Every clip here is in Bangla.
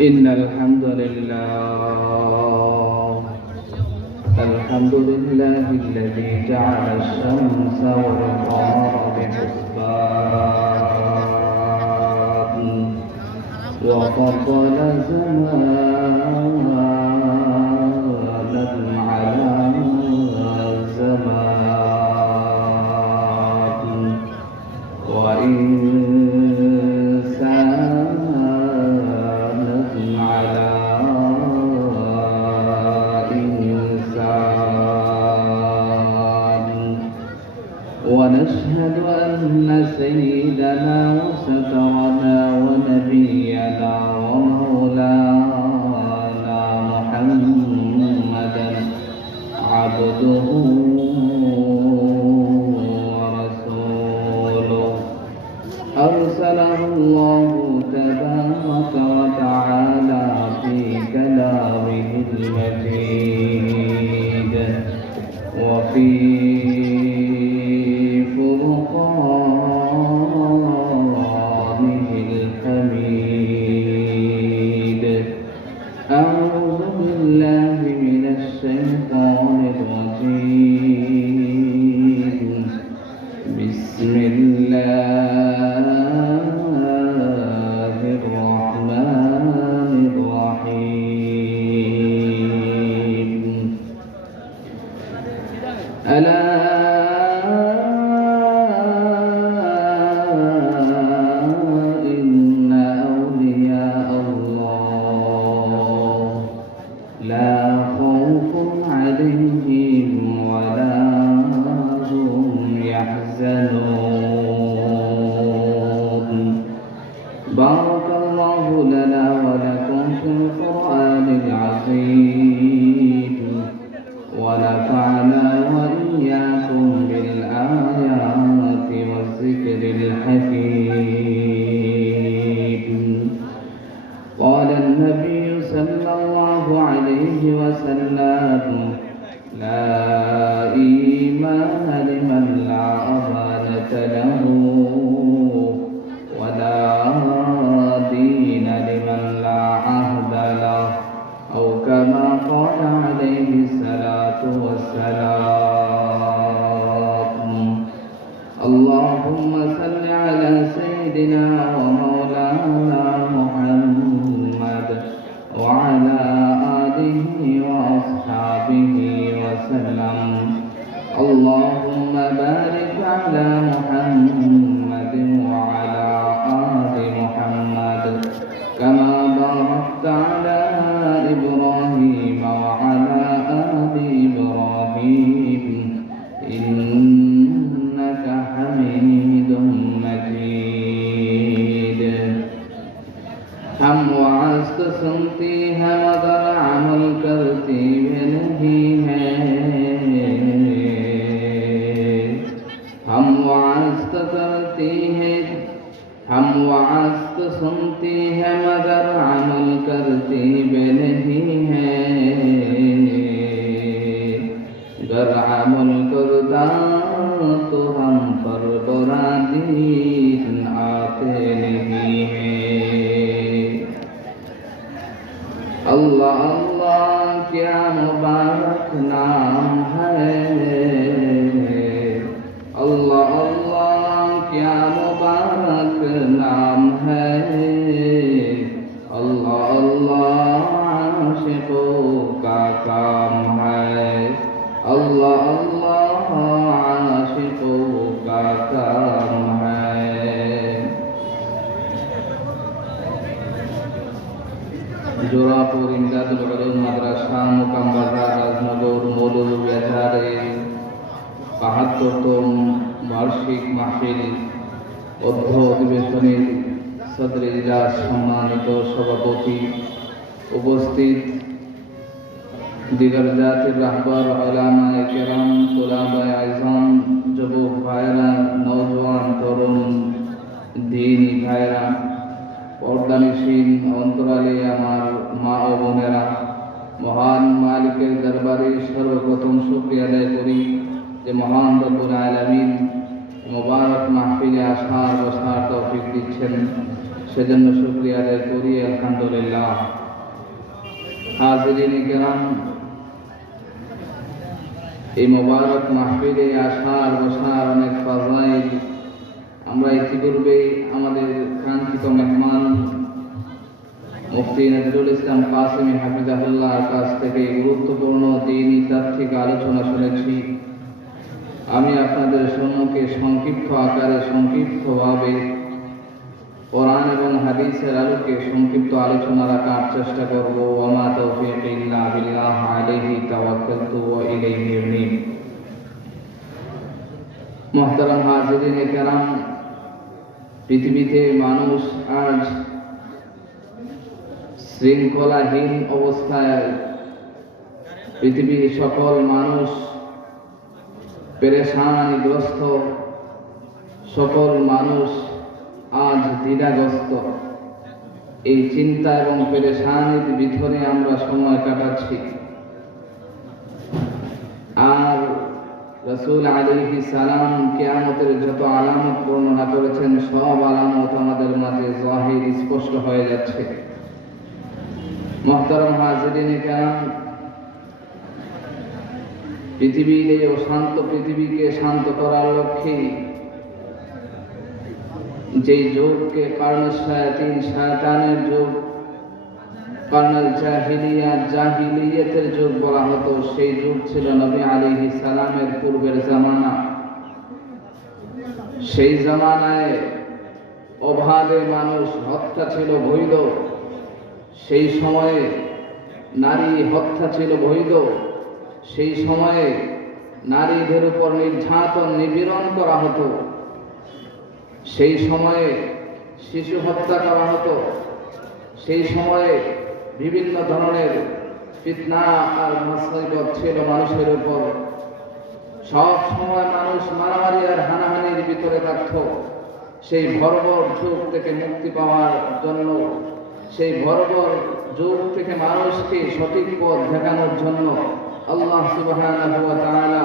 إن الحمد لله الذي جعل الشمس والقمر بحسبان وفضل زمانا على زمان وإنسانا على إنسان ونشهد أن سيدنا وسترنا ونبينا ومولانا محمدا عبده ورسوله أرسله الله تبارك وتعالى في كلامه المجيد وفي فرقانه الحميد. أعوذ بالله من الشيطان الرجيم. بسم الله الرحمن الرحيم. ألا إن أولياء الله لا خوف عليهم ولا هم يحزنون. بارك الله لنا ولكم في القرآن العظيم ونفعنا وإياكم بالآيات والذكر الحكيم. قال النبي صلى الله عليه وسلم: لا إيمان لمن لا أمانة له ولا دين لمن لا عهد له، أو كما قال عليه الصلاة والسلام. اللهم صل على سيدنا ومولانا محمد وعلى آله وأصحابه وسلم. اللهم بارك على محمد وعلى آل محمد كما باركت على إبراهيم وعلى آل إبراهيم إنك حميد مجيد. हम वास्त सुनती है मगर अमल करती भी नहीं है। हम वास्त करती है, हम वास्त सुनती है मगर अमल करती भी नहीं है। अगर अमल करता तो हम पर बुरा दिन आते नहीं है। अल्लाह अल्लाह क्या मुबारक नाम है। अल्लाह अल्लाह क्या मुबारक नाम है। अल्लाह अल्लाह आशिकों का काम है। अल्लाह अल्लाह आशिकों का काम है। জোড়াপুর ইমদাদুল উলুম মাদ্রাসা মুকাম বাজার রাজনগর মৌলভীবাজারের ৭২তম বার্ষিক মাহফিল অধিবেশনের সদরে ইজলাস সম্মানিত সভাপতি, উপস্থিত দিগর জাতির রাহবার উলামায়ে কেরাম, তুলাবায়ে আযম, যুবক ভাইরা, নওজোয়ান তরুণ দ্বীনি ভাইরা, পর্দানিশীন অন্তরালে আমার মা ও বোনেরা, মহান মালিকের দরবারে সর্বপ্রথম শুকরিয়া আদায় করি যে মহান রব্বুল আলামিন মুবারক মাহফিলে আসার বসার তৌফিক দিচ্ছেন। সেজন্য শুকরিয়া আদায় করি আলহামদুলিল্লাহ। হাজিরিন কিরাম, এই মোবারক মাহফিলে আসার বসার অনেক ফাজাইল আমরা ইতিপূর্বে আমাদের কাঙ্ক্ষিত মেহমান মুফতি নজরুল ইসলাম কাসেমি হাফিজাহুল্লাহর কাছ থেকে গুরুত্বপূর্ণ দ্বীনি তাত্ত্বিক আলোচনা শুনেছি। আমি আপনাদের সম্মুখে সংক্ষিপ্ত আকারে সংক্ষিপ্তভাবে কোরআন এবং হাদিসের আলোকে সংক্ষিপ্ত আলোচনা রাখার চেষ্টা করব। ওয়া তাওফীক ইল্লা বিল্লাহ, আলাইহি তাওয়াক্কালতু ওয়া ইলাইহি উনীব। মুহতারাম হাজিরিন কিরাম, পৃথিবীতে মানুষ আজ শৃঙ্খলাহীন অবস্থায়, পৃথিবীর সকল মানুষ পেরেশানিগ্রস্ত, সকল মানুষ আজ দ্বিধাগ্রস্ত। এই চিন্তা এবং পেরেশানির ভিতরে আমরা সময় কাটাচ্ছি। আর রাসূল আলাইহিস সালাম কিয়ামতের যত আলামত বর্ণনা করেছেন, সব আলামত আমাদের মাঝে জাহির স্পষ্ট হয়ে যাচ্ছে। মুহতারাম হাজিরিন কিরাম, পৃথিবীর এই অশান্ত পৃথিবীকে শান্ত করার লক্ষ্যে যে যুগকে কারণে শয়তানের যুগ, কারণে জাহিলিয়াতের যুগ বলা হতো, সেই যুগ ছিল নবী আলাইহিস সালামের পূর্বের জামানা। সেই জামানায় অবাধে মানুষ হত্যা ছিল বৈধ, সেই সময়ে নারী হত্যা ছিল বৈধ, সেই সময়ে নারীদের উপর নির্যাতন নিপীড়ন করা হতো, সেই সময়ে শিশু হত্যা করা হতো, সেই সময়ে বিভিন্ন ধরনের ফিতনা আর মুসিবত ছিল মানুষের উপর। সব সময় মানুষ মারামারি আর হানাহানির ভিতরে থাকত। সেই বর্বর যুগ থেকে মুক্তি পাওয়ার জন্য, সেই বর্বর যুগ থেকে মানুষকে সঠিক পথ দেখানোর জন্য আল্লাহ সুবহানাহু ওয়া তাআলা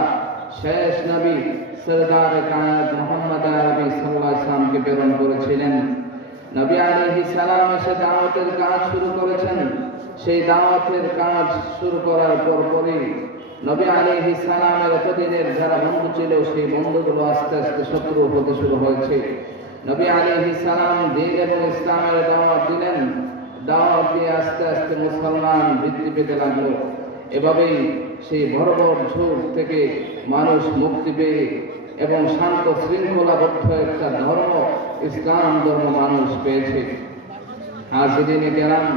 শেষ নবী সরদারে কায়েনাত মুহাম্মদ আরবি সাল্লাল্লাহু আলাইহি ওয়াসাল্লামকে প্রেরণ করেছিলেন। নবী আলাইহিস সালাম এসে দাওয়াতের কাজ শুরু করেছেন। সেই দাওয়াতের কাজ শুরু করার পরপরই নবী আলাইহিস সালামের এতদিনের যারা বন্ধু ছিল, সেই বন্ধুগুলো আস্তে আস্তে শত্রু হতে শুরু হয়েছে। নবী আলাইহিস সালাম দ্বীন এবং ইসলামের দাওয়াত দিলেন। দাওয়াত দিয়ে আস্তে আস্তে মুসলমান বৃদ্ধি পেতে লাগলো। এভাবেই সেই বর্বর যুগ থেকে মানুষ মুক্তি পেয়ে এবং শান্ত শৃঙ্খলাবদ্ধ একটা ধর্ম, ইসলাম ধর্ম মানুষ পেয়েছে। হাজিরিন কিরাম,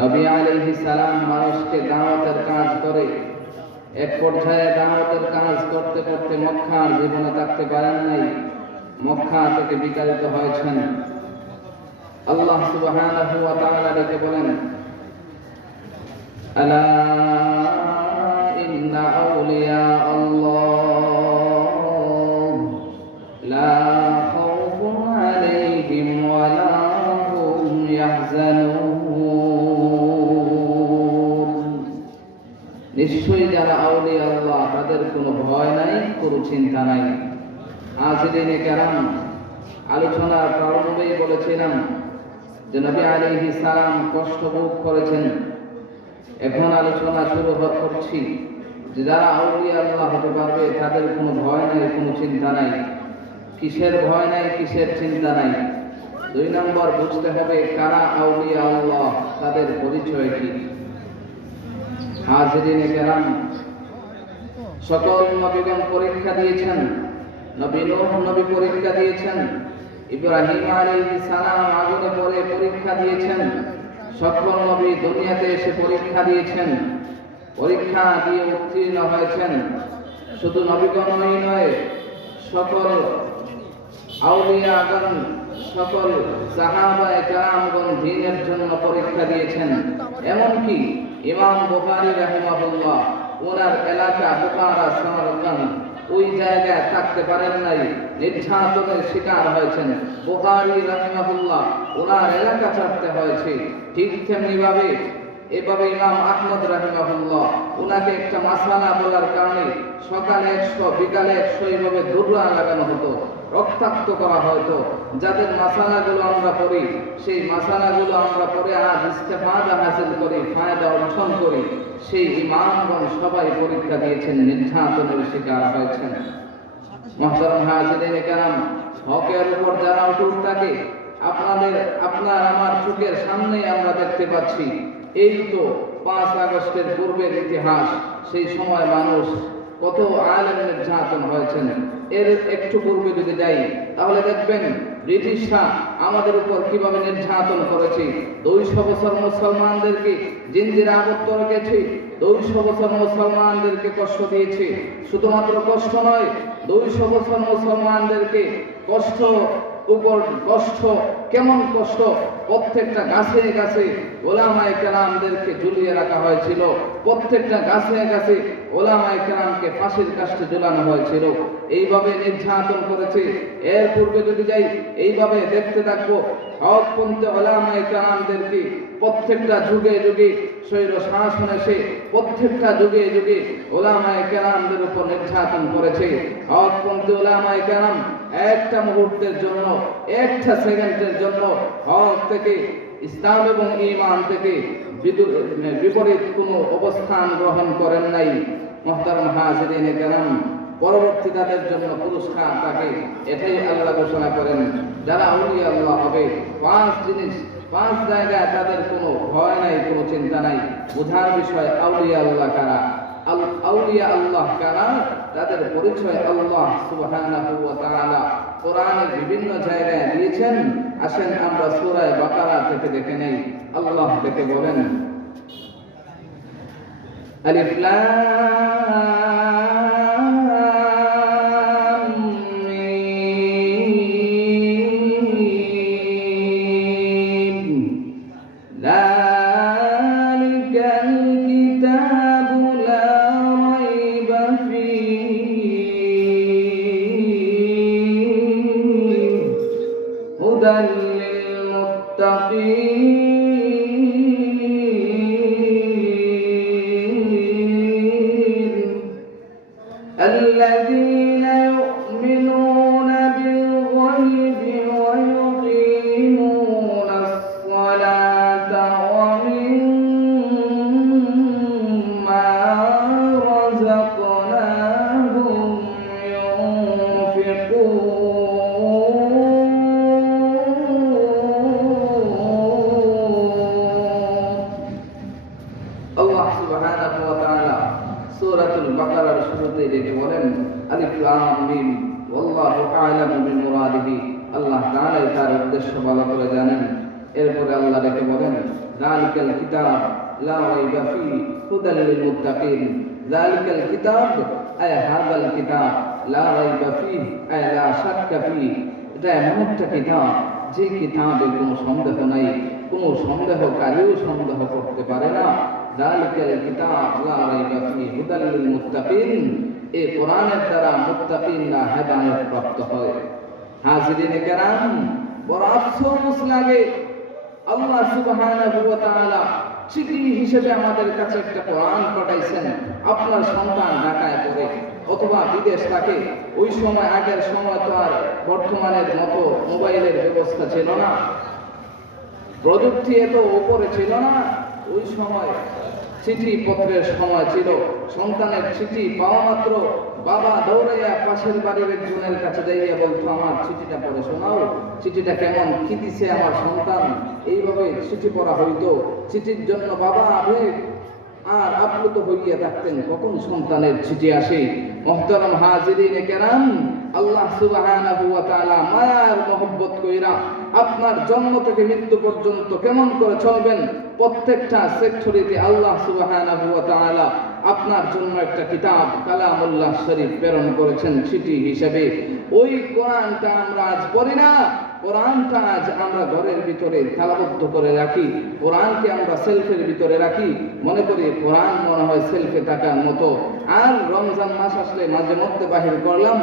নবী আলাইহিস সালাম মানুষকে দাওয়াতের কাজ করে এক পর্যায়ে দাওয়াতের কাজ করতে করতে মক্কার জীবনে থাকতে পারেন নাই, মক্কা থেকে বিতাড়িত হয়েছেন। আল্লাহ সুবহানাহু ওয়া তাআলা ডেকে বলেন, আলা ইন্না আউলিয়া আল্লাহ লা খাউফুন আলাইহিম ওয়া লা হুম ইয়াহজানুন। নিশ্চয়ই যারা আউলিয়া আল্লাহ, তাদের কোনো ভয় নাই, কোনো চিন্তা নাই। হাজিরিন কিরাম, আলোচনার প্রারম্ভেই বলেছিলাম যে নবী আলাইহিস সালাম কষ্ট ভোগ করেছেন। এখন আলোচনা শুরু করছি যে যারা আউলিয়া আল্লাহ হতে পারবে, তাদের কোনো ভয় নাই, কোনো চিন্তা নাই। কিসের ভয় নাই, কিসের চিন্তা নাই? 2 নম্বর বুঝতে হবে কারা আউলিয়া আল্লাহ, তাদের পরিচয় কি। হাজিরিন কিরাম, সকল নবীগণ পরীক্ষা দিয়েছেন। নবী নূহ নবী পরীক্ষা দিয়েছেন, ইব্রাহিম আলাইহিস সালাম আগুনে পড়ে পরীক্ষা দিয়েছেন, সকল নবী দুনিয়াতে এসে পরীক্ষা দিয়েছেন, পরীক্ষা দিয়ে উত্তীর্ণ হয়েছেন। শুধু নবীগণই নয়, সকল আউলিয়াগণ, সকল সাহাবায়ে কেরামগণ দ্বীনের জন্য পরীক্ষা দিয়েছেন। এমনকি ইমাম বুখারী রাহিমাহুল্লাহ, ওনার এলাকা বুখারা সামারকান্দ, ওই জায়গায় থাকতে পারেন নাই, নির্যাতনের শিকার হয়েছেন। বুখারী রাহিমাহুল্লাহ, ওনার এলাকা ছাড়তে হয়েছে। ঠিক তেমনি ভাবে এভাবে ইমাম আহমদ রাহিমাহুল্লাহ, ওনাকে একটা মাসালা বলার কারণে সকালে 100 বিকালে 100 এইভাবে দুর্রা লাগানো হতো, রক্তাক্ত করা হতো। যাদের মাসালাগুলো আমরা পড়ি, সেই মাসালাগুলো আমরা পড়ে আজ ইস্তেফাদা হাসিল করি, ফায়দা অর্জন করি, সেই ইমামগণ সবাই পরীক্ষা দিয়েছেন, নির্যাতনের শিকার হয়েছেন। মুহতারাম হাজিরিন কেরাম, হকের উপর যারা অটুট থাকে, আপনার আমার চোখের সামনেই আমরা দেখতে পাচ্ছি। এই তো 5 আগস্টের পূর্বের ইতিহাস। সেই সময় মানুষ কত আলেম নির্যাতন হয়েছেন। এর একটু পূর্বে যদি যাই তাহলে দেখবেন ব্রিটিশরা আমাদের উপর কিভাবে নির্যাতন করেছে। 200 বছর মুসলমানদেরকে জিঞ্জিরে আবদ্ধ রেখেছে, 200 বছর মুসলমানদেরকে কষ্ট দিয়েছে। শুধুমাত্র কষ্ট নয়, 200 বছর মুসলমানদেরকে কষ্ট উপর কষ্ট, কেমন কষ্ট, প্রত্যেকটা গাছে গাছে ওলামায়ে কেরামদেরকে ঝুলিয়ে রাখা হয়েছিল, প্রত্যেকটা গাছে গাছে ওলামায়ে কেরামকে ফাঁসির কাস্টে ঝুলানো হয়েছিল। এইভাবে নির্যাতন করেছে। এর পূর্বে যদি যাই, এইভাবে দেখতে থাকবো হকপন্থী ওলামায়ে কেরামদেরকে প্রত্যেকটা যুগে যুগে স্বৈর শাসন এসে প্রত্যেকটা যুগে যুগে ওলামায়ে কেরামদের উপর নির্যাতন করেছে। হকপন্থী ওলামায়ে কেরাম একটা মুহূর্তের জন্য, একটা সেকেন্ডের জন্য হক থেকে, ইসলাম এবং ঈমান থেকে বিপরীত কোনো অবস্থান গ্রহণ করেন নাই। মুহতারাম হাজিরিন কেরাম, পরবর্তী তাদের জন্য পুরস্কার থাকে, এটাই আল্লাহ ঘোষণা করেন। যারা আউলিয়া আল্লাহ হবে, 5 জিনিস, 5 জায়গায় তাদের কোনো ভয় নাই, কোনো চিন্তা নাই। বোঝার বিষয় আউলিয়া আল্লাহ কারা। আউলিয়া আল্লাহ কারা, তাদের পরিচয় আল্লাহ সুবহানাহু ওয়া তাআলা কোরআনের বিভিন্ন জায়গায় দিয়েছেন। আসেন আমরা সূরা বাকারা থেকে দেখে নেই। আল্লাহ থেকে বলেন, আলিফ লাম মিম, যালিকাল কিতাবু লা রাইবা ফীহি হুদাল লিল মুত্তাকিন الذين يؤمنون بالغيب ويقيمون الصلاة ومما رزقناهم ينفقون الله سبحانه وتعالى সূরাতুল বাকারার শুরুতে ডেকে বলেন, আলিফ লাম মিম ওয়াল্লাহু আ'লামু বিমুরাদিহি। আল্লাহ তাআলা তার উদ্দেশ্য ভালো করে জানেন। এরপরে আল্লাহ ডেকে বলেন, যালিকাল কিতাব লা রাইবা ফীহি হুদাল লিল মুত্তাকিন। যালিকাল কিতাব আয় হাযাল কিতাব লা রাইবা ফীহি আয় লা শাক্কা ফীহি। এটা এমন একটা কিতাব যে কিতাবে কোনো সন্দেহ নাই, কোনো সন্দেহকারীও সন্দেহ করতে পারে না। যালিকাল কিতাব লা রাইবা ফীহি হুদাল লিল মুত্তাকিন। এই কোরআনের দ্বারা মুত্তাকিনরা হেদায়েত প্রাপ্ত হয়। হাজিরিন কেরাম, বড় আফসোস লাগে, আল্লাহ সুবহানাহু ওয়া তাআলা চিঠি হিসেবে আমাদের কাছে একটা কোরআন পাঠাইছেন। আপনার সন্তান ঢাকায় পড়ে অথবা বিদেশ থাকে। ওই সময়, আগের সময় তো আর বর্তমানের মতো মোবাইলের ব্যবস্থা ছিল না, প্রযুক্তি এত উপরে ছিল না। ওই সময় চিঠি পত্রের সময় ছিল। সন্তানের চিঠি পাওয়া মাত্র বাবা দৌড়াইয়া পাশের বাড়ির একজনের কাছে যাইয়া বলতো, আমার চিঠিটা পড়ে শোনাও, চিঠিটা কেমন, কি দিছে আমার সন্তান। এইভাবে চিঠি পড়া হইতো। চিঠির জন্য বাবা আবেগ আর আপ্লুত হইয়া থাকতেন, কখন সন্তানের চিঠি আসে। মুহতারাম হাজিরিন কেরাম, আল্লাহ সুবহানাহু ওয়া তাআলা মায়ার মহব্বত কইরা আপনার জন্ম থেকে মৃত্যু পর্যন্ত কেমন করে চলবেন, প্রত্যেকটা সেক্টরিতে আল্লাহ সুবহানাহু ওয়া তাআলা আপনার জন্য একটা কিতাব কালামুল্লাহ শরীফ প্রেরণ করেছেন চিঠি হিসেবে। ওই কোরআনটা আমরা আজ পড়ি না, কোরআনটা আজ আমরা ঘরের ভিতরে তালাবদ্ধ করে রাখি, কোরআনকে আমরা সেলফের ভিতরে রাখি, মনে করি কোরআন মনে হয় সেলফে থাকার মতো। আর রমজান মাস আসলে মাঝে মধ্যে বাহির করলাম,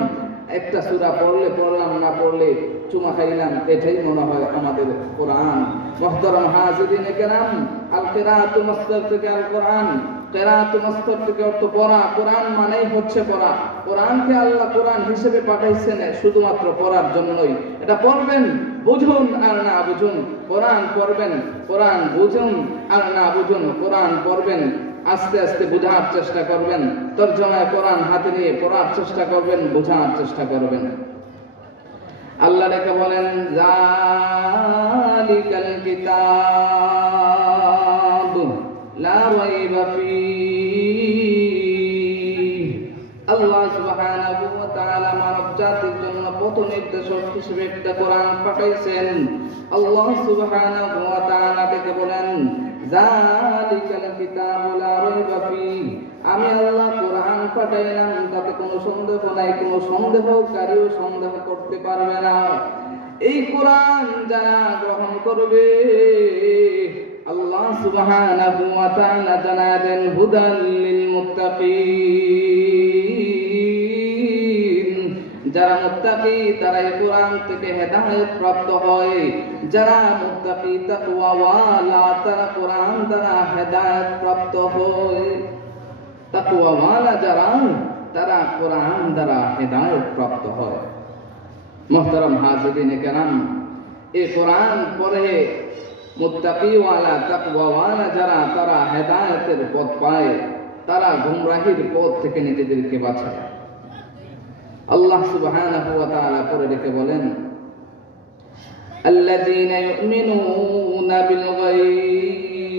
একটা সূরা পড়লে পড়লাম, না পড়লে চুমা খাইলাম, এটাই মনে হয় আমাদের কোরআন। মুহতারাম হাজিরিন কেরাম, আল কিরাআতু মাসদার থেকে আল কোরআন, কিরাআতু মাসদার থেকে অর্থ পড়া। কোরআন মানেই হচ্ছে পড়া। কোরআনকে আল্লাহ কোরআন হিসেবে পাঠাইছেন শুধুমাত্র পড়ার জন্যই। এটা পড়বেন, বুঝুন আর না বুঝুন। কোরআন পড়বেন, কোরআন বুঝুন আর না বুঝুন। কোরআন পড়বেন, আস্তে আস্তে বোঝার চেষ্টা করবেন। তরজমায় কোরআন হাতে নিয়ে পড়ার চেষ্টা করবেন, বোঝার চেষ্টা করবেন। আল্লাহ রেখে বলেন, যালিকাল কিতাব লা রাইবা ফীহ। আল্লাহ সুবহানাহু ওয়া তাআলা মানব জাতির জন্য পথ নির্দেশক হিসেবে একটা কোরআন পাঠাইছেন। আল্লাহ সুবহানাহু ওয়া তাআলা ডেকে বলেন, যালিকাল কিতাব লা রাইবা ফীহ। আমি আল্লাহ কোরআন পাঠাইলাম, তাতে কোনো সন্দেহ নাই, কোনো সন্দেহকারীও সন্দেহ করতে পারবে না। এই কোরআন যারা গ্রহণ করবে, আল্লাহ সুবহানাহু ওয়া তাআলা জানায় দেন, হুদাল লিল মুত্তাকিন। যারা মুত্তাকি তারা এই কোরআন থেকে হেদায়েত প্রাপ্ত হয়। যারা মুত্তাকি তাকওয়াওয়ালা তারা কোরআন দ্বারা হেদায়েত প্রাপ্ত হয়। তাকওয়াওয়ালা যারা তারা কোরআন দ্বারা হেদায়েত প্রাপ্ত হয়। মুহতারাম হাজিরিনে কেরাম, এই কোরআন পড়ে মুত্তাকিওয়ালা তাকওয়াওয়ালা যারা তারা হেদায়েতের পথ পায়, তারা গুমরাহির পথ থেকে নিজেদেরকে বাঁচায়। আল্লাহ সুবহানাহু ওয়া তাআলা পরে রেখে বলেন, আল্লাযীনা ইউমিনুনা বিল গায়ব।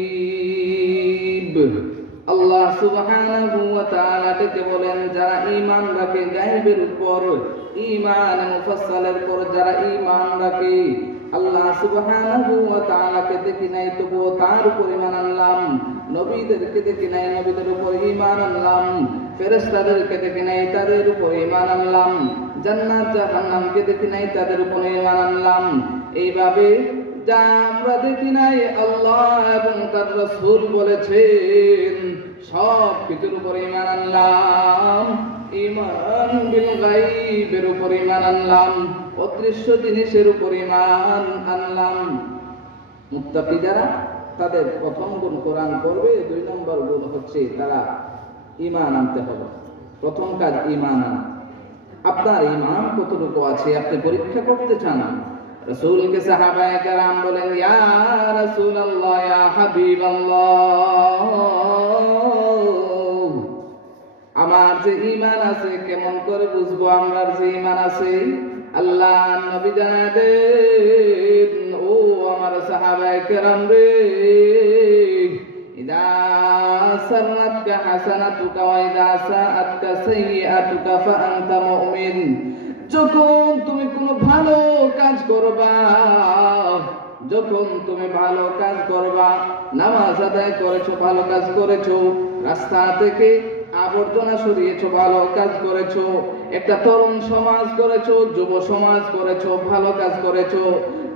আল্লাহ সুবহানাহু ওয়া তাআলা ডেকে বলেন, যারা ঈমান রাখে গায়বের উপর, ঈমান মুফাসসালের উপর যারা ঈমান রাখে। আল্লাহ সুবহানাহু ওয়া তাআলাকে দেখি নাই, তবুও তার উপর ঈমান আনলাম। নবীদেরকে দেখি নাই, নবীদের উপর ঈমান আনলাম। ফেরেশতাদেরকে দেখি নাই, তাদের উপর ঈমান আনলাম। জান্নাত জাহান্নামকে দেখি নাই, তাদের উপর ঈমান আনলাম। এইভাবে যা আমরা দেখি নাই, আল্লাহ এবং তার রাসূল বলেছেন, সব কিছুর উপর ঈমান আনলাম। ঈমান বিল গায়বের উপর ঈমান আনলাম, অদৃশ্য জিনিসের উপর ঈমান আনলাম। মুত্তাকি যারা, তাদের প্রথম গুণ কোরআন পড়বে, 2 নম্বর গুণ হচ্ছে তারা ঈমান আনতে হবে। প্রথম কাজ ঈমান আনা। আপনার ঈমান কতটুকু আছে আপনি পরীক্ষা করতে চান। রাসূলকে সাহাবায়ে কেরাম বলেন, ইয়া রাসূলুল্লাহ, ইয়া হাবিবাল্লাহ, আমার যে ঈমান আছে কেমন করে বুঝবো আমার যে ঈমান আছে? আল্লাহ নবী জানায় দেন, ও আমার সাহাবায়ে কেরাম রে, ইদা সাররাতকা হাসানাতুকা ওয়া ইদা সাআতকা সাইয়্যাতুকা ফা আনতা মুমিন। যখন তুমি কোনো ভালো কাজ করবা, যখন তুমি ভালো কাজ করবা, নামাজ আদায় করেছো, ভালো কাজ করেছো, রাস্তা থেকে আবর্জনা সরিয়েছো, ভালো কাজ করেছো, একটা তরুণ সমাজ করেছো, যুব সমাজ করেছো, ভালো কাজ করেছো।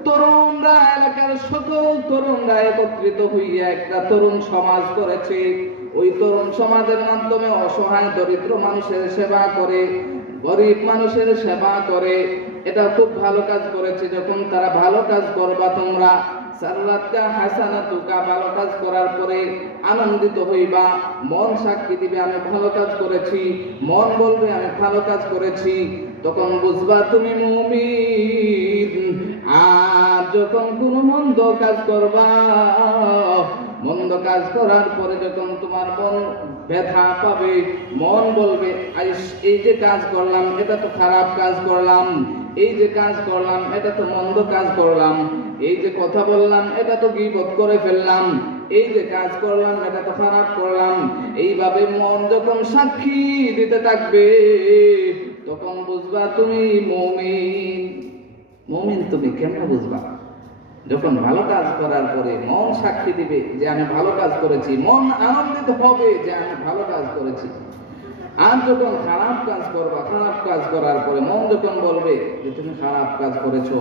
তরুণরা, এলাকার সকল তরুণরা একত্রিত হইয়া একটা তরুণ সমাজ করেছে। ওই তরুণ সমাজের মাধ্যমে অসহায় দরিদ্র মানুষের সেবা করে, গরিব মানুষের সেবা করে। এটা খুব ভালো কাজ করেছে। যখন তারা ভালো কাজ করবা তোমরা, সাররাতকা হাসানাতুকা, ভালো কাজ করার পরে আনন্দিত হইবা, মন সাক্ষী দিবে আমি ভালো কাজ করেছি, মন বলবে আমি ভালো কাজ করেছি, তখন বুঝবা তুমি মুমিন। আর যখন কোনো মন্দ কাজ করবা, মন্দ কাজ করার পরে যখন তোমার মন ব্যথা পাবে, মন বলবে এই যে কাজ করলাম এটা তো খারাপ কাজ করলাম, এই যে কাজ করলাম এটা তো মন্দ কাজ করলাম, এই যে কথা বললাম এটা তো গীবত করে ফেললাম, এই যে কাজ করলাম এটা তো খারাপ করলাম। এইভাবে মন যখন সাক্ষী দিতে থাকবে, তখন বুঝবা তুমি মুমিন। মুমিন তুমি কেমনে বুঝবা? যখন ভালো কাজ করার পরে মন সাক্ষী দিবে যে আমি ভালো কাজ করেছি, মন আনন্দিত হবে যে আমি ভালো কাজ করেছি। আর যখন খারাপ কাজ করবা, খারাপ কাজ করার পরে মন যখন বলবে যে তুমি খারাপ কাজ করেছো,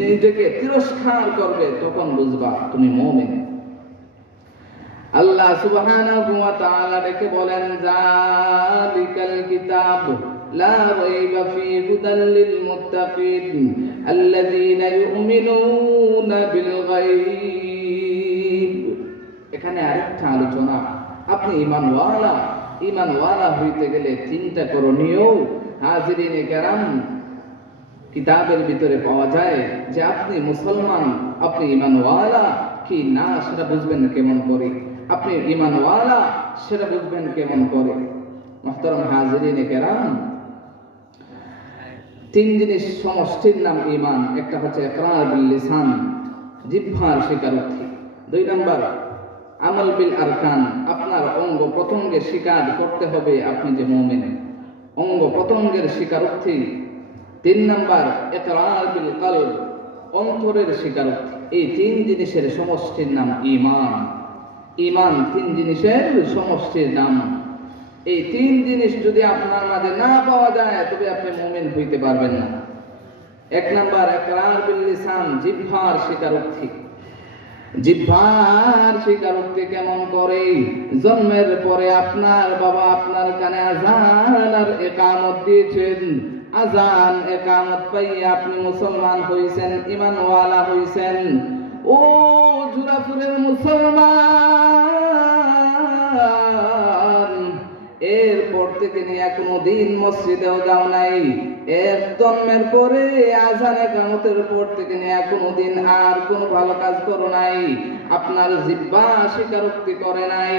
নিজেকে তিরস্কার করবে, তখন বুঝবা তুমি মুমিন। আল্লাহ সুবহানাহু ওয়া তাআলা ডেকে বলেন, যালিকাল কিতাব লা রাইবা ফীহি হুদাল লিল মুত্তাকিন আল্লাযীনা ইউমিনুনা বিল গায়ব। এখানে আরেকটা আলোচনা, আপনি ঈমানওয়ালা হইতে গেলে 3টা করণীয়। হাজিরিনে কেরাম, কিতাবের ভিতরে পাওয়া যায় যে আপনি মুসলমান, আপনি ঈমানওয়ালা কি না সেটা বুঝবেন কেমন করে, আপনি ঈমানওয়ালা সেটা বুঝবেন কেমন করে। মুহতারাম হাজিরিনে কেরাম, তিন জিনিস সমষ্টির নাম ঈমান। একটা হচ্ছে ইকরার বিল লিসান, জিহ্বার স্বীকারোক্তি। 2 নাম্বার আমল বিল আরকান, আপনার অঙ্গ প্রত্যঙ্গে স্বীকার করতে হবে আপনি যে মুমিন, অঙ্গ প্রত্যঙ্গের স্বীকারোক্তি। 3 নাম্বার ইকরার বিল কলব, অন্তরের স্বীকারোক্তি। এই 3 জিনিসের সমষ্টির নাম ঈমান। ঈমান 3 জিনিসের সমষ্টির নাম। এই 3 জিনিস যদি আপনার মাঝে না পাওয়া যায় তবে আপনি মুমিন হইতে পারবেন না। 1 নাম্বার ইকরার বিল লিসান, জিহ্বার স্বীকারোক্তি। জিহ্বার স্বীকারোক্তি কেমন করে? জন্মের পরে আপনার বাবা আপনার কানে আযান আর ইকামত দিয়েছেন, আযান ইকামত পাইয়া আপনি মুসলমান হইছেন, ঈমানওয়ালা হইছেন। ও জুরাপুরের মুসলমান, এরপর থেকে নিয়ে কোনোদিন মসজিদেও যাও নাই, এর জন্মের পরে আযান ইকামতের পর থেকে নিয়ে কোনোদিন আর কোনো ভালো কাজ করো নাই, আপনার জিহ্বা স্বীকারোক্তি করে নাই।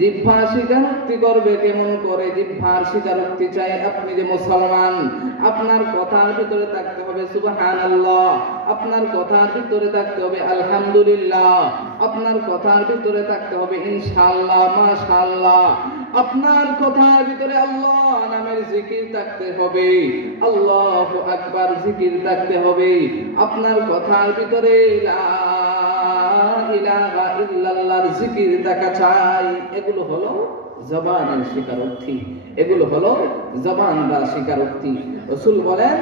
জিহ্বা স্বীকারোক্তি করবে কেমন করে? জিহ্বার স্বীকারোক্তি চাই আপনি যে মুসলমান, আপনার কথার ভিতরে থাকতে হবে সুবহানাল্লাহ, আপনার কথার ভিতরে থাকতে হবে আলহামদুলিল্লাহ, আপনার কথার ভিতরে থাকতে হবে ইনশাআল্লাহ, মাশাআল্লাহ, আপনার কথার ভিতরে আল্লাহ নামের জিকির থাকতে হবে, আল্লাহু আকবার জিকির থাকতে হবে, আপনার কথার ভিতরে লা ইলাহা ইল্লাল্লাহর জিকির থাকা চাই। এগুলো হলো জবানের স্বীকারোক্তি, এগুলো হলো জবান দ্বারা স্বীকারোক্তি। রাসূল বলেন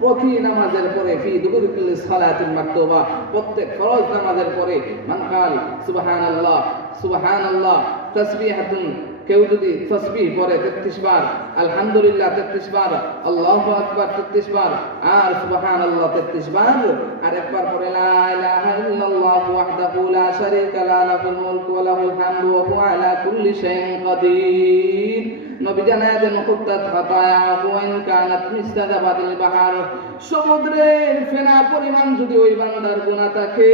প্রতি নামাজের পরে ফি দুবুরি কুল্লি সালাতিন মাকতুবা, প্রত্যেক ফরজ নামাজের পরে মান কাল সুবহানাল্লাহ সুবহানাল্লাহ তাসবিহাতুন, কেউ যদি তাসবিহ পড়ে 33 বার, আলহামদুলিল্লাহ 33 বার, আল্লাহু আকবার 33 বার, আর সুবহানাল্লাহ 33 বার, আর একবার পড়ে লা ইলাহা ইল্লাল্লাহু ওয়াহদাহু লা শারীকা লা লাহুল মুলকু ওয়া লাহুল হামদু ওয়া হুয়া আলা কুল্লি শাইইন কাদির। নবী জানায় দেন হুত্তাত খাতায়াহু ওয়া ইন কানাত মিসলা যাবাদিল বাহর, সমুদ্রের ফেনা পরিমাণ যদি ওই বান্দার গুনাহ থাকে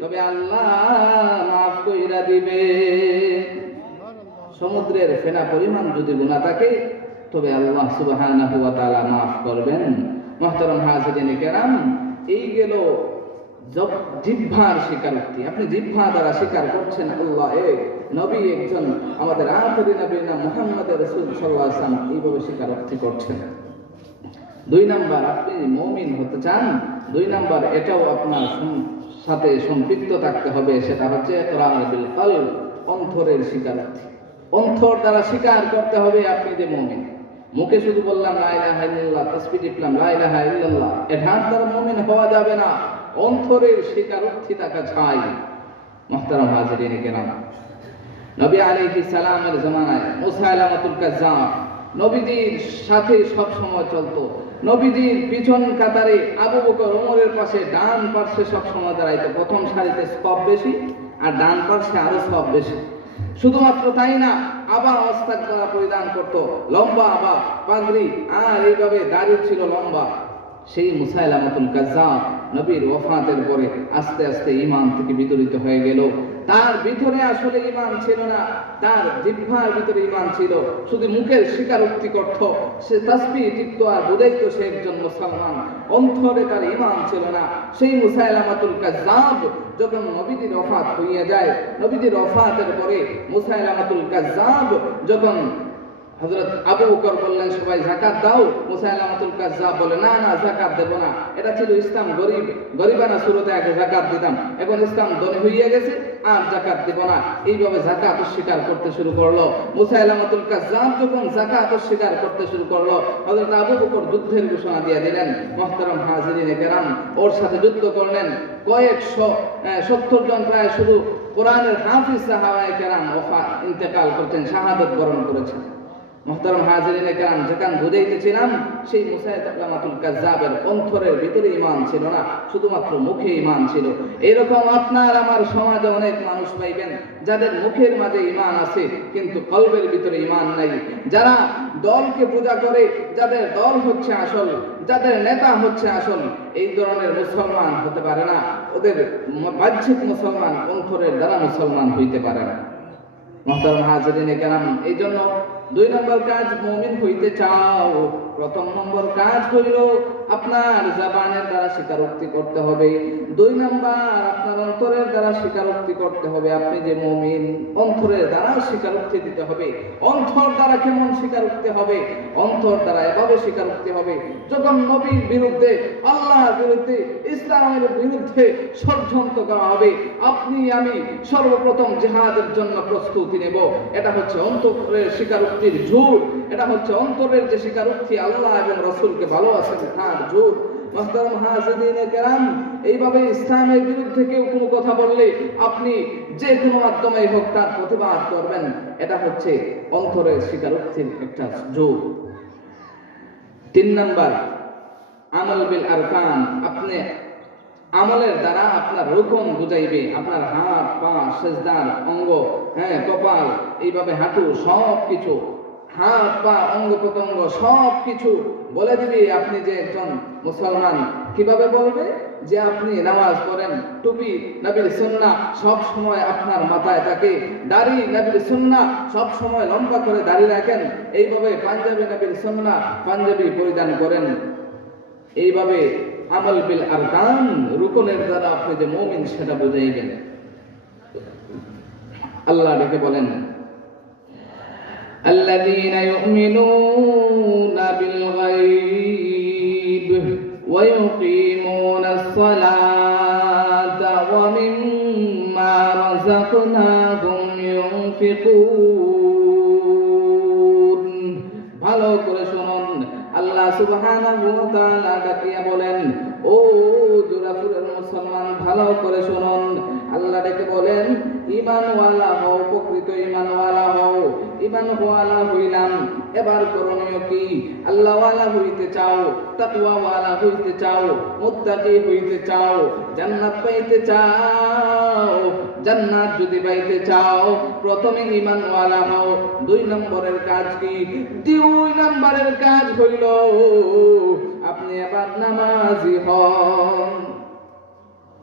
তবে আল্লাহ মাফ কইরা দিবে। সমুদ্রের ফেনা পরিমাণ যদি গুনাহ থাকে তবে আল্লাহ সুবহানাহু ওয়া তাআলা মাফ করবেন। মুহতারাম হাজিরিনে কেরাম, এই গেল জিহ্বার স্বীকারোক্তি। আপনি জিহ্বা দ্বারা স্বীকার করছেন আল্লাহ এক, নবী একজন, আমাদের আখিরি নবীর নাম মুহাম্মদ রাসূল সাল্লাল্লাহু আলাইহি ওয়াসাল্লাম, এইভাবে স্বীকারোক্তি করছেন। 2 নাম্বার, আপনি মুমিন হতে চান, 2 নাম্বার এটাও আপনার সাথে সম্পৃক্ত থাকতে হবে, সেটা হচ্ছে ইকরার বিল কলব, অন্তরের স্বীকারোক্তি। অন্তর দ্বারা স্বীকার করতে হবে আপনি যে মুমিন। মুখে শুধু বললাম লা ইলাহা ইল্লাল্লাহ, তাসবিহ টিপলাম লা ইলাহা ইল্লাল্লাহ, এটার দ্বারা মুমিন হওয়া যাবে না, অন্তরের স্বীকারোক্তি থাকা চাই। মুহতারাম হাজিরিনে কেরাম, নবী আলাইহিস সালামের জামানায় মুসাইলামাতুল কাজ্জাব নবীজির সাথে সব সময় চলতো, নবীজির পিছন কাতারে আবু বকর ওমরের পাশে ডান পাশে সব সময় দাঁড়াইতো। প্রথম সারিতে সব বেশি আর ডান পাশে আরো সব বেশি। শুধুমাত্র তাই না, আবার অস্তাক দ্বারা পরিধান করতো, লম্বা আবার পাগড়ি, আর এইভাবে দাড়ি ছিল লম্বা। সেই মুসাইলামাতুল কাজ্জাব নবীর ওফাতের পরে আস্তে আস্তে ঈমান থেকে বিতাড়িত হয়ে গেল। তার ভিতরে আসলে ঈমান ছিল না, তার জিহ্বার ভিতরে ঈমান ছিল, শুধু মুখের স্বীকারোক্তি করত, সে তাসবিহ টিপত আর বুঝাইতো সে একজন মুসলমান, অন্তরে তার ঈমান ছিল না। সেই মুসাইলামাতুল কাজ্জাব যখন নবীজির ওফাত হইয়া যায়, নবীজির ওফাতের পরে মুসাইলামাতুল কাজ্জাব যখন হযরত আবু বকর বললেন সবাই যাকাত দাও, মুসাইলামাতুল কাজ্জাব বলে না না যাকাত দেব না, এটা ছিল ইসলাম গরিবানা সুরতে আগে যাকাত দিতাম, এখন ইসলাম ধনী হইয়া গেছে আর যাকাত দেব না। এইভাবে যাকাত অস্বীকার করতে শুরু করলো। মুসাইলামাতুল কাজ্জাব যখন যাকাত অস্বীকার করতে শুরু করলো, হযরত আবু বকর যুদ্ধের ঘোষণা দিয়ে দিলেন। মুহতারাম হাজিরিনে কেরাম, ওর সাথে যুদ্ধ করলেন কয়েকশো, 70 জন প্রায় শুধু কোরআনের হাফিজ সাহাবায়ে কেরাম ইন্তেকাল করছেন, শাহাদাত বরণ করেছেন। মুহতারাম হাজিরিনে কেরাম, যেখান বুঝাইতেছিলাম সেই মুসাইলামাতুল কাজ্জাবের অন্তরের ভিতরে ঈমান ছিল না, শুধুমাত্র মুখে ঈমান ছিল। এরকম আপনার আমার সমাজে অনেক মানুষ পাইবেন যাদের মুখের মাঝে ঈমান আছে কিন্তু কলবের ভিতরে ঈমান নাই। যারা দলকে পূজা করে, যাদের দল হচ্ছে আসল, যাদের নেতা হচ্ছে আসল, এই ধরনের মুসলমান হতে পারে না। ওদের বাহ্যিক মুসলমান, অন্তরের দ্বারা মুসলমান হইতে পারে না। মুহতারাম হাজিরিনে কেরাম, এই জন্য 2 নম্বর কাজ, মুমিন হইতে চাও, প্রথম নম্বর কাজ হইল আপনার জবানের দ্বারা স্বীকারোক্তি করতে হবে। 2 নম্বর আপনার অন্তরের দ্বারা স্বীকারোক্তি করতে হবে আপনি যে মুমিন। অন্তরের দ্বারা স্বীকারোক্তি দিতে হবে। অন্তর দ্বারা কেমন স্বীকারোক্তি হবে? অন্তর দ্বারা এভাবে স্বীকারোক্তি হবে, যখন নবীর বিরুদ্ধে, আল্লাহর বিরুদ্ধে, ইসলামের বিরুদ্ধে ষড়যন্ত্র করা হবে, আপনি আমি সর্বপ্রথম জিহাদের জন্য প্রস্তুতি নেব। এটা হচ্ছে অন্তরের স্বীকারোক্তির জোর। এটা হচ্ছে অন্তরের যে স্বীকারোক্তি আল্লাহ এবং রাসূলকে ভালোবাসেন তার জোর। মুহতারাম হাজিরিনে কেরাম, এইভাবে ইসলামের বিরুদ্ধে কেউ কোনো কথা বললে আপনি যে কোনো মাধ্যমে হোক তার প্রতিবাদ করবেন। এটা হচ্ছে অন্তরের স্বীকারোক্তির একটা জোর। 3 নাম্বার, আমল বিল আরকান। আপনি আমলের দ্বারা আপনার রুকন বুঝাইবে, আপনার হাত পা, সেজদার অঙ্গ, কপাল, এইভাবে হাঁটু, সব কিছু, হাত পা, অঙ্গ প্রত্যঙ্গ সব কিছু বলে দিবে আপনি যে একজন মুসলমান। কিভাবে বলবে? যে আপনি নামাজ পড়েন, টুপি নবীর সুন্নাহ সব সময় আপনার মাথায় থাকে, দাড়ি নবীর সুন্নাহ সব সময় লম্বা করে দাড়ি রাখেন, এইভাবে পাঞ্জাবি নবীর সুন্নাহ পাঞ্জাবি পরিধান করেন। এইভাবে আমল বিল আরকান, রুকনের দ্বারা আপনি যে মুমিন সেটা বুঝাইবেন। আল্লাহ ডেকে বলেন, আল্লাযীনা ইউমিনুনা বিল গায়ব ওয়া ইউকিমুনাস সালাতা ওয়া মিম্মা রাযাকনাহুম ইউনফিকুন। ভালো করে শুনুন, আল্লাহ সুবহানাহু ওয়া তাআলা ডাকিয়া বলেন, ও জোরাপুরের মুসলমান ভালো করে শুনুন। আল্লাহ ডেকে বলেন, ঈমানওয়ালা হও, প্রকৃত ঈমানওয়ালা হও। ঈমানওয়ালা হইলাম, এবার করণীয় কি? আল্লাহওয়ালা হইতে চাও, তাকওয়াওয়ালা হইতে চাও, মুত্তাকি হইতে চাও, জান্নাত পাইতে চাও। জান্নাত যদি পাইতে চাও প্রথমে ঈমানওয়ালা হও। 2 নম্বরের কাজ কি? 2 নম্বরের কাজ হইল আপনি এবার নামাজি হন।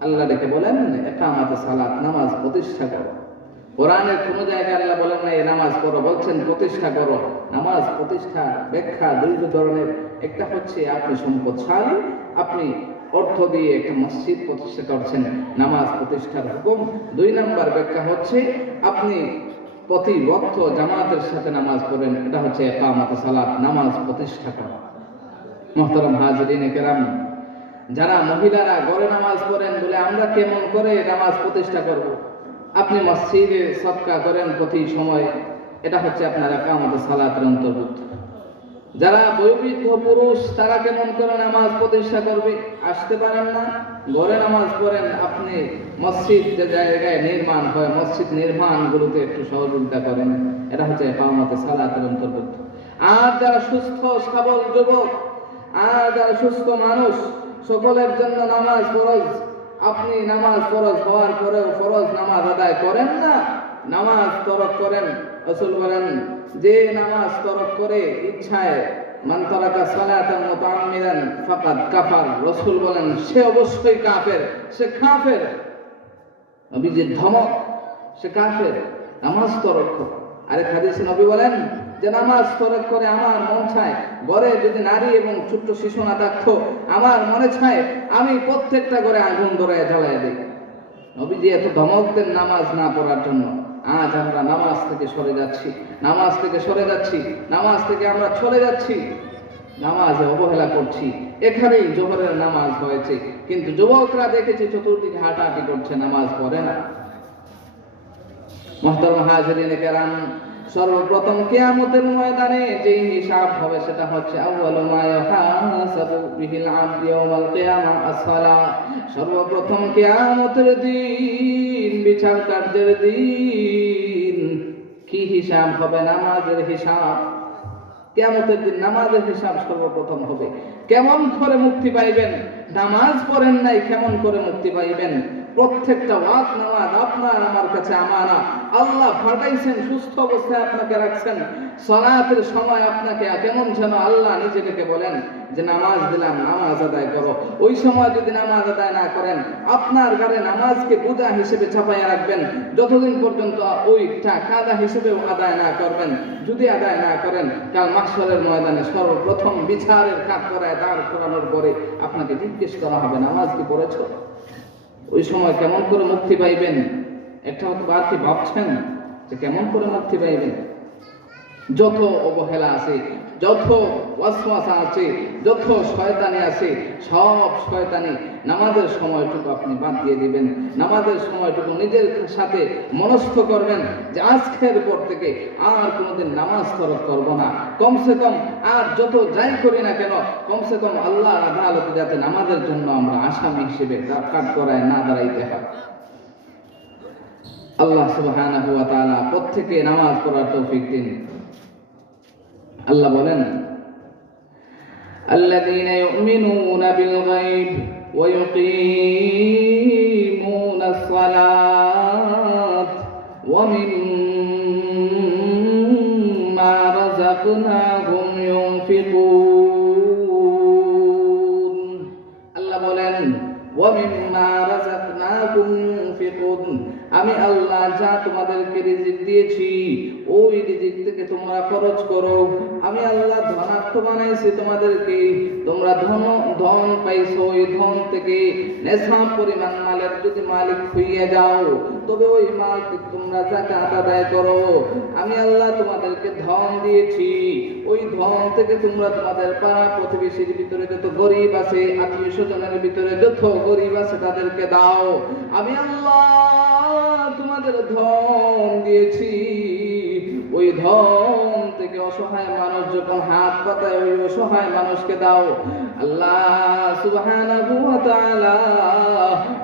আল্লাহ ডেকে বলেন, ইকামাতুস সালাত, নামাজ প্রতিষ্ঠা করো। কোরআনের কোন জায়গায় আল্লাহ বলেন না এই নামাজ পড়ো, বলছেন প্রতিষ্ঠা করো। নামাজ প্রতিষ্ঠা ব্যাখ্যা 2 ধরনের। একটা হচ্ছে আপনি সম্পদশালী, আপনি অর্থ দিয়ে একটা মসজিদ প্রতিষ্ঠা করছেন, নামাজ প্রতিষ্ঠার হুকুম। 2 নম্বর ব্যাখ্যা হচ্ছে আপনি প্রতি ওয়াক্ত জামাতের সাথে নামাজ পড়েন, এটা হচ্ছে ইকামাতুস সালাত, নামাজ প্রতিষ্ঠা করা। মুহতারাম হাজিরিনে কেরাম, যারা মহিলারা ঘরে নামাজ পড়েন বলে আমরা কেমন করে নামাজ প্রতিষ্ঠা করব? আপনি মসজিদে সদকা করেন প্রতি সময়, এটা হচ্ছে আপনার ইকামাতুস সালাতের অন্তর্ভুক্ত। যারা বয়োবৃদ্ধ পুরুষ তারা কেমন করে নামাজ প্রতিষ্ঠা করবে? আসতে পারেন না, ঘরে নামাজ পড়েন। আপনি মসজিদ যে জায়গায় নির্মাণ হয়, মসজিদ নির্মাণগুলোতে একটু সহযোগিতা করেন, এটা হচ্ছে ইকামাতুস সালাতের অন্তর্ভুক্ত। আর যারা সুস্থ সবল যুবক, আর যারা সুস্থ মানুষ, সকলের জন্য নামাজ ফরজ। আপনি নামাজ ফরজ হওয়ার পরেও ফরজ নামাজ আদায় করেন না, নামাজ তরক করেন। রাসূল বলেন, যে নামাজ তরক করে ইচ্ছায়, মান তারাকা সালাতান মুতাআম্মিদান ফাকাদ কাফার। রাসূল বলেন সে অবশ্যই কাফের, সে কাফের। নবীজির ধমক, সে কাফের, নামাজ তরক করে। আরেক হাদিসে নবী বলেন যে নামাজ তরক করে আমার মন চায়, ঘরে যদি নারী এবং ছোট্ট শিশু না থাকতো আমার মনে চায় আমি প্রত্যেকটা ঘরে আগুন ধরায় জ্বালায় দিই। নবীজি এত ধমক দেন নামাজ না পড়ার জন্য। আজ আমরা নামাজ থেকে সরে যাচ্ছি, নামাজ থেকে সরে যাচ্ছি, নামাজ থেকে আমরা চলে যাচ্ছি, নামাজে অবহেলা করছি। এখানেই জোহরের নামাজ হয়েছে, কিন্তু যুবকরা দেখেছি চতুর্দিকে হাঁটাহাঁটি করছে, নামাজ পড়ে না। মুহতারাম হাজিরিনে কেরাম, সর্বপ্রথম কিয়ামতের ময়দানে যে হিসাব হবে সেটা হচ্ছে আউয়ালু মা ইউহাসাবু বিহিল আবদু ইয়াওমাল কিয়ামা as-সালাহ। সর্বপ্রথম কিয়ামতের দিন, বিচার কার্যের দিন, কি হিসাব হবে? নামাজের হিসাব। কিয়ামতের দিন নামাজের হিসাব সর্বপ্রথম হবে। কেমন করে মুক্তি পাইবেন? নামাজ পড়েন নাই, কেমন করে মুক্তি পাইবেন? প্রত্যেকটা ওয়াক্ত নামাজ আপনার আমার কাছে আমানা। আল্লাহ পাঠাইছেন, সুস্থ অবস্থায় আপনাকে রাখছেন। সালাতের সময় আপনাকে কেমন যেন আল্লাহ নিজে থেকে বলেন যে নামাজ দিলাম, নামাজ আদায় করো। ওই সময় যদি নামাজ আদায় না করেন, আপনার ঘরে নামাজকে বোঝা হিসেবে চাপাইয়া রাখবেন যতদিন পর্যন্ত ওইটা কাদা হিসেবেও আদায় না করবেন। যদি আদায় না করেন, কাল মাহশরের ময়দানে সর্বপ্রথম বিচারের কাঠগড়ায় দাঁড় করানোর পরে আপনাকে জিজ্ঞেস করা হবে নামাজ কি পড়েছো? ওই সময় কেমন করে মুক্তি পাইবেন? একটা বার কি ভাবছেন যে কেমন করে মুক্তি পাইবেন? যত অবহেলা আছে, যত ওয়াসওয়াসা আছে, যত শয়তানি আছে, সব শয়তানি নামাজের সময়টুকু আপনি বাদ দিয়ে দিবেন। নামাজের সময়টুকু নিজের সাথে মনস্থ করবেন যে আজকের পর থেকে আর কোনোদিন নামাজ তরক করব না। কমসে কম আর যত যাই করি না কেন, কমসে কম আল্লাহর আদালতে যাতে নামাজের জন্য আমরা আসামি হিসেবে কাঠগড়ায় না দাঁড়াইতে হয়। আল্লাহ সুবহানাহু ওয়া তাআলা প্রত্যেককে নামাজ পড়ার তৌফিক দিন। আল্লাহ বলেন, আল্লাযীনা ইউমিনুনা বিল গায়ব ওয়া ইউকিমুনাস সালাত ওয়া মিম্মা রাযাকনাহুম ইউনফিকুন। আল্লাহ বলেন, ওয়া মিম্মা রাযাকনাহুম ইউনফিকুন, আমি আল্লাহ যা তোমাদেরকে রিজিক দিয়েছি ওই রিজিক থেকে তোমরা খরচ করো। আমি আল্লাহ ধনাত্ম বানাইছি তোমাদেরকে, তোমরা ধন পাইছো, ওই ধন থেকে নেশাব পরিমাণ মালের যদি মালিক হইয়া যাও, তবে ওই মাল থেকে তোমরা যাকাত আদায় করো। আমি আল্লাহ তোমাদেরকে ধন দিয়েছি, ওই ধন থেকে তোমরা তোমাদের পাড়া প্রতিবেশীর ভিতরে যত গরিব আছে, আত্মীয় স্বজনের ভিতরে যত গরিব আছে তাদেরকে দাও। আমি আল্লাহ তোমাদের ধন দিয়েছি, ওই ধন থেকে অসহায় মানুষ যখন হাত পাতায় ওই অসহায় মানুষকে দাও। আল্লাহ সুবহানাহু ওয়া তাআলা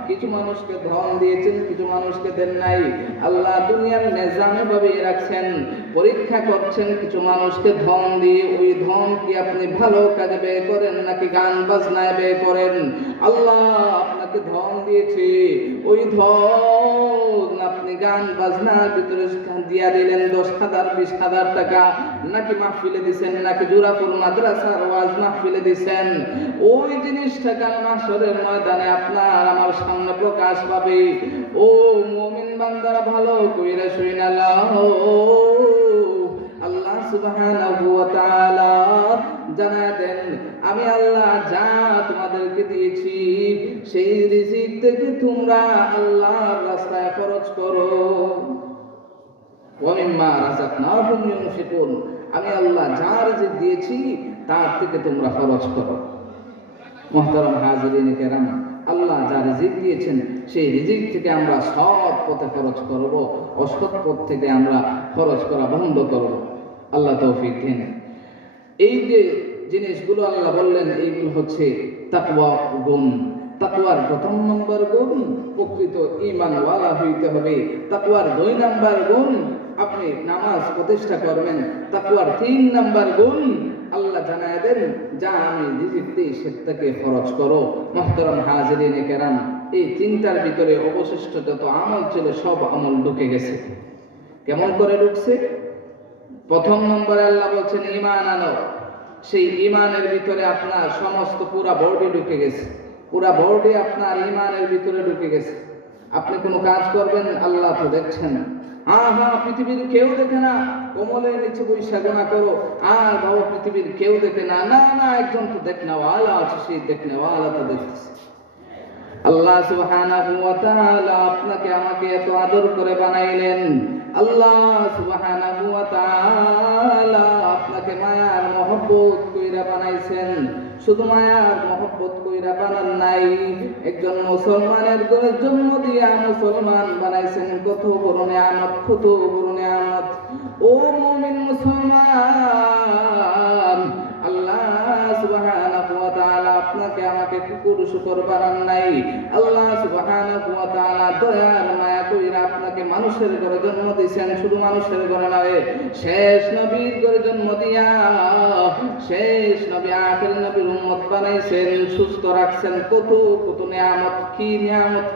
কিছু মানুষকে ধন দিয়েছেন, কিছু মানুষকে দেন নাই। আল্লাহ দুনিয়ার নিজামে ভাবে রাখছেন, পরীক্ষা করছেন কিছু মানুষকে ধন দিয়ে। ওই ধন কি আপনি ভালো কাজে ব্যয় করেন নাকি গান বাজনায় ব্যয় করেন? আল্লাহ আপনাকে ধন দিয়েছে, ওই ধন আপনি গান বাজনার ভিতরে দিয়া দিলেন 10,000 20,000 টাকা, নাকি মাহফিলে দিছেন, নাকি জোড়াপুর মাদ্রাসার ওয়াজ মাহফিলে দিছেন? ওই জিনিসটা কাল মাহশরের ময়দানে আপনার আমার সামনে প্রকাশ পাবে। ও মুমিন বান্দারা ভালো কইরা শুইনা লাও, আল্লাহ সুবহানাহু ওয়া তাআলা জানায় দেন, আমি আল্লাহ যা তোমাদেরকে দিয়েছি সেই রিজিক থেকে তোমরা আল্লাহর রাস্তায় খরচ করো। ওয়া মিম্মা রাযাকনাহুম ইউনফিকুন, আমি আল্লাহ যা রিজিক দিয়েছি তার থেকে তোমরা খরচ করো। মুহতারাম হাজিরিন কিরাম, আল্লাহ যা রিজিক দিয়েছেন সেই রিজিক থেকে আমরা সৎ পথে খরচ করব, অসৎ পথ থেকে আমরা খরচ করা বন্ধ করব। আল্লাহ তৌফিক দিন। এই যে জিনিসগুলো আল্লাহ বললেন, এইগুলো হচ্ছে তাকওয়া গুণ। তাকওয়ার প্রথম নম্বর গুণ প্রকৃত ঈমানওয়ালা হইতে হবে। তাকওয়ার 2 নম্বর গুণ আপনি নামাজ প্রতিষ্ঠা করবেন। তাকওয়ার 3 নম্বর গুণ আল্লাহ জানায় দেন, যা আমি রিজিক দিই সেটাকে খরচ করো। মুহতারাম হাজিরিন কিরাম, এই তিনটার ভিতরে অবশিষ্ট যত আমল ছিল সব আমল ঢুকে গেছে। কেমন করে ঢুকছে? প্রথম নম্বরে আল্লাহ বলছেন ঈমান আনো। সেই ঈমানের ভিতরে আপনার সমস্ত পুরা বডি ঢুকে গেছে, পুরা বডি আপনার ঈমানের ভিতরে ঢুকে গেছে। আপনি কোনো কাজ করবেন, আল্লাহ তো দেখছেন। পৃথিবীর কেউ দেখে না, কোমলের নিচে বৈশা গোনা করো আর বাবা পৃথিবীর কেউ দেখে না। না না, একজন তো দেখনেওয়ালা আছে, সেই দেখনেওয়ালা তো দেখতেছে। আল্লাহ সুবহানাহু ওয়া তাআলা আপনাকে আমাকে এত আদর করে বানাইলেন। আল্লাহ সুবহানাহু ওয়া তাআলা আপনাকে মায়ার মহব্বত কইরা বানাইছেন। শুধু মায়ার মহব্বত কইরা বানান নাই, একজন মুসলমানের ঘরে জন্ম দিয়া মুসলমান বানাইছেন। কত বড় নিয়ামত, কত বড় নিয়ামত। ও মুমিন মুসলমান, আল্লাহ সুবহানাহু ওয়া তাআলা আপনাকে আমাকে কুকুর শুকর বানান নাই। আল্লাহ সুবহানাহু ওয়া তাআলা দয়ার মায়া কইরা আপনাকে আপনাকে মানুষের ঘরে জন্ম দিয়েছেন, শুধু মানুষের ঘরে নয়, শেষ নবীর ঘরে জন্ম দিয়া শেষ নবী আখির নবীর উম্মত বানাইছেন, সুস্থ রাখছেন। কত কত নিয়ামত,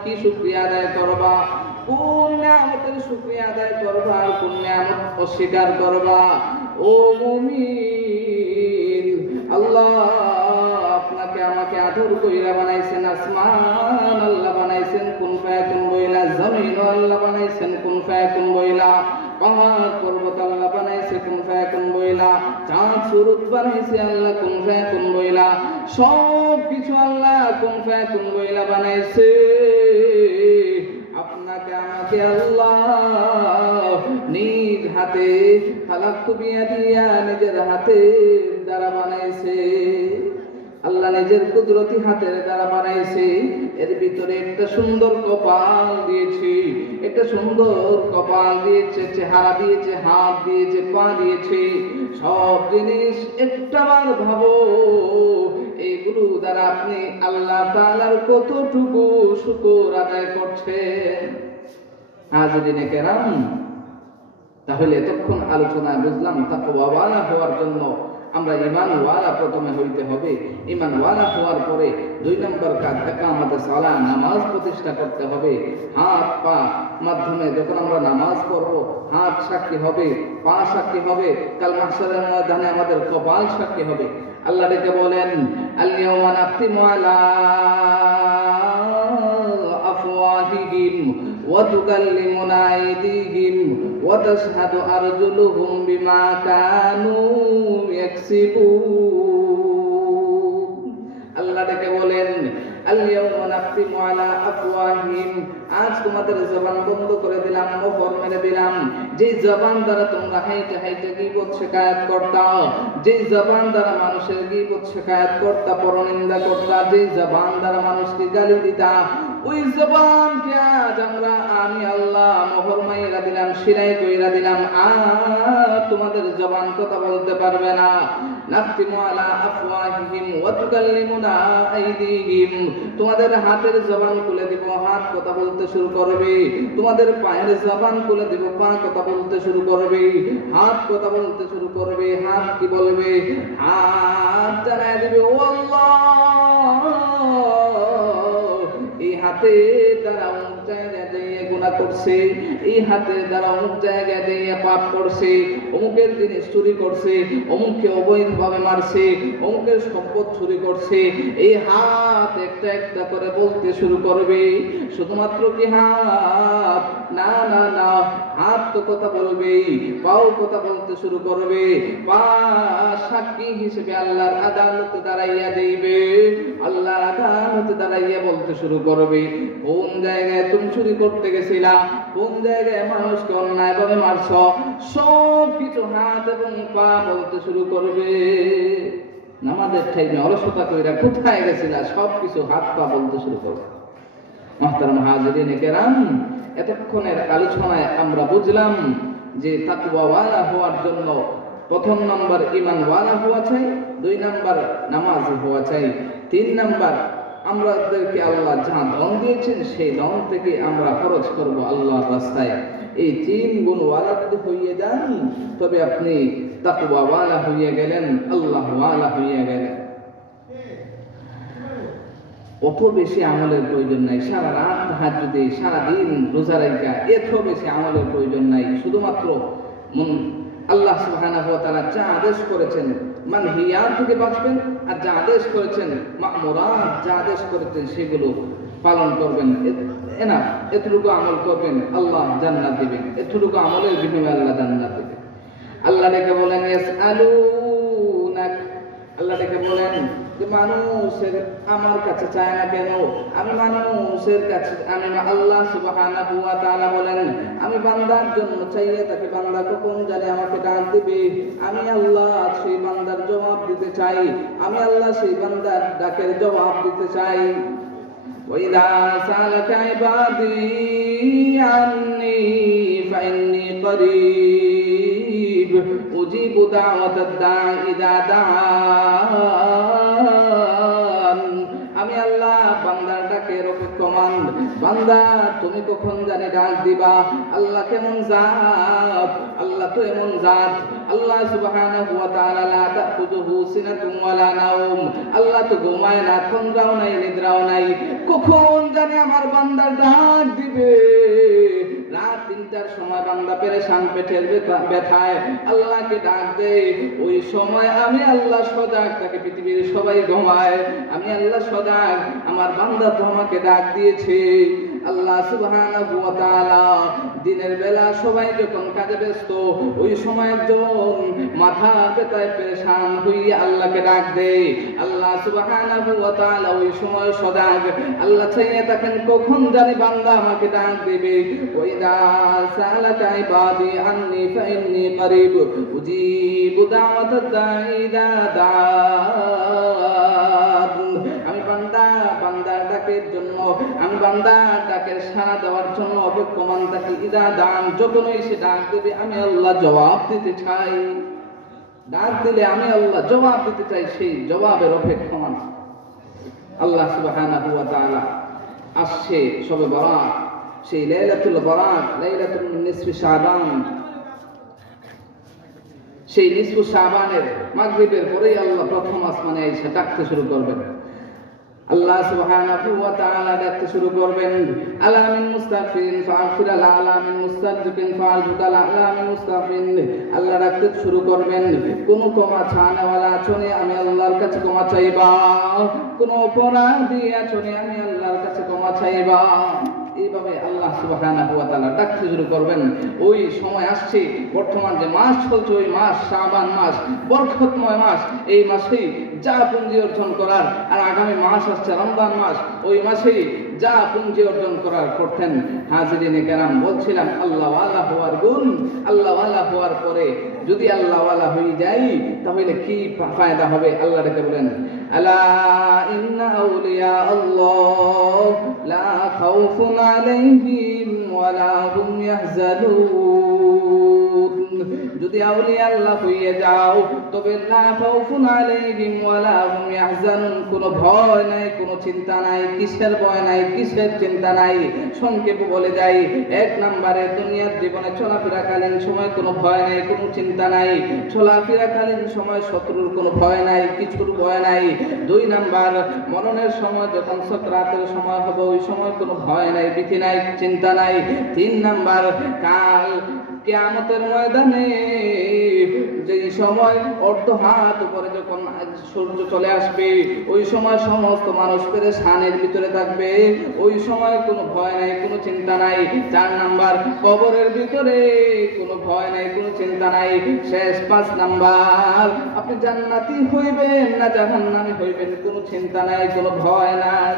কি শুকরিয়া আদায় করবা, কোন নিয়ামতের শুকরিয়া আদায় করবা আর কোন নিয়ামত অস্বীকার করবা। ও মুমিন, আল্লাহ আপনাকে আমাকে আদর কইরা বানাইছেন, আসমান আল্লাহ বানাইছেন কুন ফায়াকুন বইলা, জমিন আল্লাহ বানাইছেন কুন ফায়াকুন বইলা, পাহাড় পর্বত আল্লাহ বানাইছে কুন ফায়াকুন বইলা, চাঁদ সূরজ বানাইছে আল্লাহ কুন ফায়াকুন বইলা, সব কিছু আল্লাহ কুন ফায়াকুন বইলা বানাইছে। আপনাকে আমাকে আল্লাহ নিজ হাতে খালাকতু বিয়াদিয়া, নিজের হাতে দ্বারা বানাইছে। আল্লাহ নিজের কুদরতি হাতের দ্বারা বানাইছে। এর ভিতরে একটা সুন্দর কপাল দিয়েছে, একটা সুন্দর কপাল দিয়েছে, চেহারা দিয়েছে, হাত দিয়েছে, পা দিয়েছে, সব জিনিস একটাবার ভাবো, এইগুলো দ্বারা আপনি আল্লাহ তাআলার কতটুকু শুকর আদায় করছেন। হাজিরিনে কেরাম, তাহলে এতক্ষণ আলোচনায় বুঝলাম তাকওয়াওয়ালা হওয়ার জন্য আমরা ঈমানওয়ালা প্রথমে হইতে হবে। ঈমানওয়ালা হওয়ার পরে 2 নম্বর কাজ ইকামতে সালাহ, নামাজ প্রতিষ্ঠা করতে হবে। হাত পা মাধ্যমে যখন আমরা নামাজ পড়ব, হাত সাক্ষী হবে, পা সাক্ষী হবে, কাল মাহশারের ময়দানে আমাদের কপাল সাক্ষী হবে। আল্লাহ ডেকে বলেন, আল-ইয়াওমা নাখতিমু আলা আফওয়াহিহিম ওয়া তুকাল্লিমুনা আইদিহিম ওয়া তাশহাদু আরজুলুহুম বিমা কানু ইয়াকসিবুন। আল্লাহ ডেকে বলেন, আল-ইয়াওমা নাখতিমু আলা আফওয়াহিহিম, আজ তোমাদের জবান বন্ধ করে দিলাম, মোহর মেরে দিলাম। যে জবান দ্বারা তোমরা হাইটে হাইটে গীবত শিকায়াত করতা, যে জবান দ্বারা মানুষের গীবত শিকায়াত করতা, পরনিন্দা করতা, যে জবান দ্বারা মানুষকে গালি দিতা, ওই জবানকে আজ আমি আল্লাহ মোহর মাইরা দিলাম, শিরাই কইরা দিলাম। আর তোমাদের জবান কথা বলতে পারবে না। নাখতিমু আলা আফওয়াহিহিম ওয়া তুকাল্লিমুনা আইদিহিম, তোমাদের হাতের জবান খুলে দিব, হাত কথা বলতে শুরু করবে। তোমাদের পায়ের জবান খুলে দিব, পা কথা বলতে শুরু করবে, হাত কথা বলতে শুরু করবে। হাত কি বলবে? হাত জানায় দিবে, ও আল্লাহ, এই হাতে দ্বারা অমুক জায়গায় দিয়ে গুনাহ করছে, এই হাতের দ্বারা অমুক জায়গায় দিয়ে পাপ করছে, অমুকের জিনিস চুরি করছে, অমুককে অবৈধভাবে মারছে, অমুকের সম্পদ চুরি করছে। এই হাত একটা একটা করে বলতে শুরু করবে। শুধুমাত্র কি হাত? না না না, হাত তো কথা বলবেই, পাও কথা বলতে শুরু করবে। পা সাক্ষী হিসেবে আল্লাহর আদালতে দাঁড়াইয়া দিবে, আল্লাহর আদালতে দাঁড়াইয়া বলতে শুরু করবে, কোন জায়গায় তুমি চুরি করতে গেছিলা, কোন জায়গায় মানুষকে অন্যায়ভাবে মারছ, সব কিছু হাত এবং পা বলতে শুরু করবে। নামাজের টাইমে অলসতা কইরা কোথায় গেছিলা, সব কিছু হাত পা বলতে শুরু করবে। মুহতারাম হাজিরিনে কেরাম, এতক্ষণের আলোচনায় আমরা বুঝলাম যে তাকওয়াওয়ালা হওয়ার জন্য 1 নম্বর ঈমানওয়ালা হওয়া চাই, 2 নম্বর নামাজি হওয়া চাই, 3 নম্বর আমাদেরকে আল্লাহ যা ধন দিয়েছেন সেই ধন থেকে আমরা খরচ করব আল্লাহর রাস্তায়। এই 3 গুণওয়ালা যদি হইয়ে যান, তবে আপনি তাকওয়াওয়ালা হইয়া গেলেন, আল্লাহওয়ালা হইয়া গেলেন। অত বেশি আমলের প্রয়োজন নাই, সারা রাত তাহাজ্জুদে, সারা দিন রোজা রাখা, এত বেশি আমলের প্রয়োজন নাই। শুধুমাত্র আল্লাহ সুবহানাহু ওয়া তাআলা যা আদেশ করেছেন মানহিয়াত থেকে বাঁচবেন, আর যা আদেশ করেছেন মা'মুরাত, যা আদেশ করেছেন সেগুলো পালন করবেন। এতটুকু আমল করবেন, আল্লাহ জান্নাত দিবেন। এতটুকু আমলের বিনিময়ে আল্লাহ জান্নাত দিবেন। আল্লাহ ডেকে বলেন, ইয়াসআলুনাক, আল্লাহ ডেকে বলেন যে মানুষের আমার কাছে চায় না কেন? আমি মানুষের কাছে, আমি আল্লাহ সুবহানাহু ওয়া তাআলা বলেন, আমি বান্দার জন্য চাইলে তাকে বান্দা কখন জানে আমাকে ডাক দিবে, আমি আল্লাহ সেই বান্দার জবাব দিতে চাই, আমি আল্লাহ সেই বান্দার ডাকের জবাব দিতে চাই। وَإِذَا سَأَلَكَ عِبَادِي عَنِّي فَإِنِّي قَرِيبٌ أُجِيبُ دَعْوَةَ الدَّاعِ إِذَا دَعَانِ, আমি আল্লাহ বান্দার ডাকের অপেক্ষমান, বান্দা তুমি কখন জানি ডাক দিবা। আল্লাহ কেমন জাত, আল্লাহ তো এমন জাত, আল্লাহ সুবহানাহু ওয়া তাআলা লা তাখুযুহু সিনাতুন ওয়ালা নাওম, আল্লাহ তো ঘুমায় না, তন্দ্রাও নাই, নিদ্রাও নাই। কখন জানি আমার বান্দা ডাক দিবে। রাত 3টার সময় বান্দা পেরেশান, পেটের ব্যথায় আল্লাহকে ডাক দেয়। ওই সময় আমি আল্লাহ সজাগ, তাকে পৃথিবীর সবাই ঘুমায়, আমি আল্লাহ সজাগ, আমার বান্দা তো আমাকে ডাক দিয়েছে। আল্লাহ সুবহানাহু ওয়া তাআলা দিনের বেলা সবাই যখন কাজে ব্যস্ত, ওই সময় একজন মাথা ব্যথায় পেরেশান হইয়া আল্লাহকে ডাক দেয়। আল্লাহ সুবহানাহু ওয়া তাআলা ওই সময় সজাগ, আল্লাহ চাইয়ে থাকেন কখন জানি বান্দা আমাকে ডাক দেবে। ওয়াইদা সালাকা ইবাদি আন্নী ফাইন্নী করিব উজিবু দাওয়াতাদ দাঈ ইযা দাআন। আমি বান্দার ডাকের জন্য, আমি বান্দার ডাকের সাড়া দেওয়ার জন্য অপেক্ষমান থাকি। ইযা দাআন, যখনই সে ডাক দেবে আমি আল্লাহ জবাব দিতে চাই। ডাক দিলে আমি আল্লাহ জবাব দিতে চাই, সেই জবাবের অপেক্ষমান। আল্লাহ সুবহানাহু ওয়া তাআলা আসছে শবে বরাত, সেই লাইলাতুল বরাত, লাইলাতুল নিসফি শাবান, সেই নিসফু শাবানের মাগরিবের পরেই আল্লাহ প্রথম আসমানে এসে ডাকতে শুরু করবেন। আল্লাহ সুবহানাহু ওয়া তাআলা ডাকতে শুরু করবেন, আলা মিন মুস্তাগফিরিন ফাগফির আলা মিন মুস্তাগফিরিন ফাগফির আলা মিন মুস্তাগফিরিন। আল্লাহ ডাকতে শুরু করবেন, কোন ক্ষমা চাওয়ালা আছনে আমি আল্লাহর কাছে ক্ষমা চাইবা, কোন অপরাধী আছনে আমি আল্লাহর কাছে ক্ষমা চাইবা। এইভাবে আল্লাহ সুবহানাহু ওয়া তাআলা ডাকতে শুরু করবেন। ওই সময় আসছে, বর্তমান যে মাস চলছে ওই মাস শাবান মাস, বরকতময় মাস। এই মাসেই যা পুঁজি অর্জন করার, আর আগামী মাস আসছে রমজান মাস, ওই মাসেই যা পুঁজি অর্জন করার করতেন। হাজিরিনে কেরাম, বলছিলাম আল্লাহ ওয়ালা হওয়ার গুণ, আল্লাহ ওয়ালা হওয়ার পরে যদি আল্লাহ ওয়ালা হয়ে যাই তাহলে কি ফায়দা হবে। আল্লাহ রেখে বলেন, আলা ইন্না আউলিয়া আল্লাহ লা খাউফুন আলাইহিম ওয়ালা হুম ইয়াহজানুন। যদি আউলিয়া আল্লাহ হয়ে যাও তবে লা খাউফুন আলাইহিম ওয়ালা হুম ইয়াহজানুন, কোনো ভয় নাই, কোনো চিন্তা নাই। কিসের ভয় নাই, কিসের চিন্তা নাই? সংক্ষেপে বলে যাই, 1 নম্বরে দুনিয়ার জীবনে চলাফেরাকালীন সময় কোনো ভয় নাই, কোনো চিন্তা নাই। চলাফেরাকালীন সময় শত্রুর কোনো ভয় নাই, কিছুর ভয় নাই। 2 নাম্বার, মরণের সময় যখন সাকরাতের সময় হবে ওই সময় কোনো ভয় নাই, ভীতি নাই, চিন্তা নাই। 3 নাম্বার, কাল কিয়ামতের ময়দানে যেই সময় অর্ধ হাত উপরে যখন সূর্য চলে আসবে ওই সময় সমস্ত মানুষ পেরেশানির ভিতরে থাকবে, ওই সময় কোনো ভয় নাই, কোনো চিন্তা নাই। 4 নাম্বার, কবরের ভিতরে কোনো ভয় নাই, কোনো চিন্তা নাই। শেষ 5 নাম্বার, আপনি জান্নাতি হইবেন না জাহান্নামী হইবেন, কোনো চিন্তা নাই, কোনো ভয় নাই।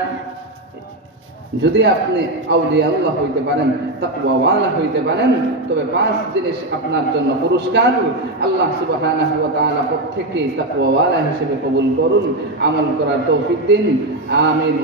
যদি আপনি আউলিয়া আল্লাহ হইতে পারেন, তাকওয়াওয়ালা হইতে পারেন, তবে 5 জিনিস আপনার জন্য পুরস্কার। আল্লাহ সুবহানাহু ওয়া তাআলা প্রত্যেককে তাকওয়াওয়ালা হিসেবে কবুল করুন, আমল করার তৌফিক দিন। আমিন।